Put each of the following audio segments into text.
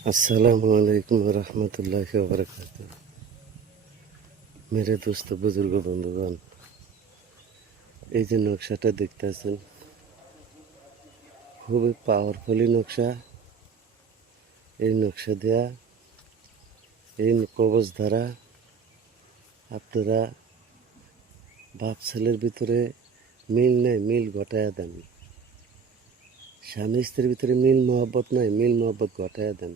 अस्सलाम वालेकुम रहमतुल्लाहि व बरकातुहू। मेरे दोस्त बुजुर्ग बंधुगण, এই যে নকশাটা দেখতেছেন, খুবই পাওয়ারফুলি নকশা। এই নকশা দেয়া এই কবজ দ্বারা আপনারা বাপ ছেলের ভিতরে মিল নেই, মিল ঘটায়া দেন। স্বামী স্ত্রীর ভিতরে মিল মহব্বত নাই, মিল মহব্বত ঘটায়া দেন।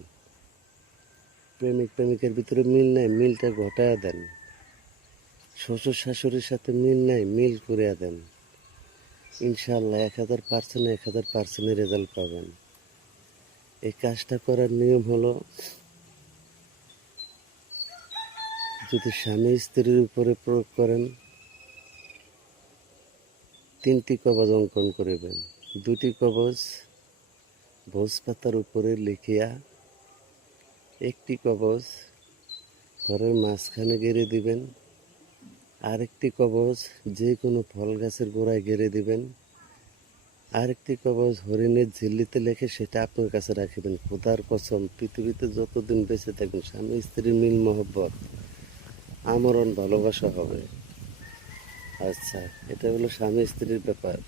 প্রেমিক প্রেমিকের ভিতরে মিল নাই, মিলটা ঘটায়া দেন। শ্বশুর শাশুড়ির সাথে মিল নাই, মিল করিয়া দেন। ইনশাআল্লাহ 1000% 1000% রেজাল্ট পাবেন। এই কাজটা করার নিয়ম হলো, যদি স্বামী স্ত্রীর উপরে প্রয়োগ করেন, 3টি কবজ অঙ্কন করিবেন। 2টি কবজ ভোজপাতার উপরে লিখিয়া, 1টি কবজ ঘরের মাঝখানে গেড়ে দিবেন, আরেকটি কবজ যে কোনো ফল গাছের গোড়ায় গেড়ে দিবেন, আরেকটি কবজ হরিণের ঝিল্লিতে লেখে সেটা আপনার কাছে রাখিবেন। খোদার কসম, পৃথিবীতে যতদিন বেঁচে থাকবেন স্বামী স্ত্রীর মিল মহব্বত, আমরণ ভালোবাসা হবে। আচ্ছা, এটা হলো স্বামী স্ত্রীর ব্যাপার।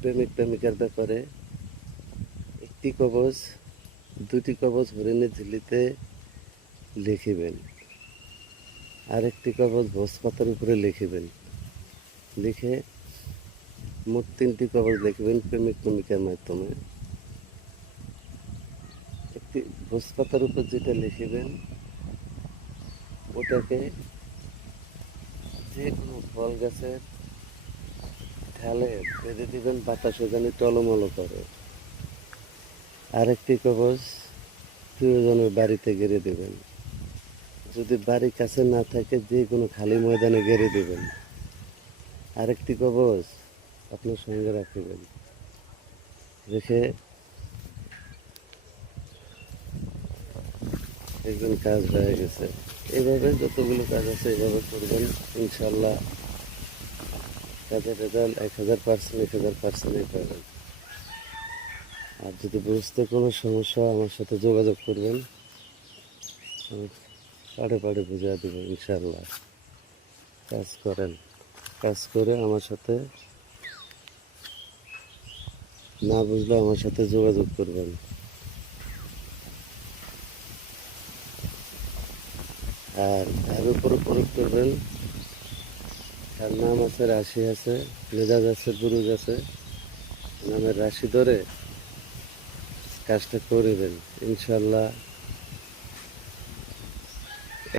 প্রেমিক প্রেমিকার ব্যাপারে 1টি কবজ 2টি কবজ হরিণের ঝিল্লিতে লিখিবেন, আরেকটি কবজ ভোজপাতার উপরে লিখিবেন। লিখে মোট 3টি কবজ লিখবেন প্রেমিক প্রেমিকার মাধ্যমে। একটি ভোজপাতার উপর যেটা লিখিবেন, ওটাকে যে কোনো ফল গাছের ঢালে বেঁধে দিবেন, বাতাসে জানি টলমল করে। আরেকটি কবজ প্রিয়জনের বাড়িতে গেড়ে দেবেন। যদি বাড়ির কাছে না থাকে যে কোনো খালি ময়দানে গেড়ে দেবেন। আরেকটি কবজ আপনার সঙ্গে রাখবেন। রেখে দেখবেন কাজ হয়ে গেছে। এইভাবে যতগুলো কাজ আছে এইভাবে করবেন, ইনশাল্লাহ কাজের রেজাল্ট 1000% 1000%ই পাবেন। আর যদি বুঝতে কোনো সমস্যা আমার সাথে যোগাযোগ করবেন, পাড়ে পাড়ে বুঝিয়ে দেবেন। ইনশাল্লাহ কাজ করেন, কাজ করে আমার সাথে, না বুঝলে আমার সাথে যোগাযোগ করবেন। আর তার উপরে প্রয়োগ করবেন, তার নাম আছে, রাশি আছে, মেজাজ আছে, বুরুজ আছে, নামের রাশি ধরে কাজটা করবেন। ইনশাল্লাহ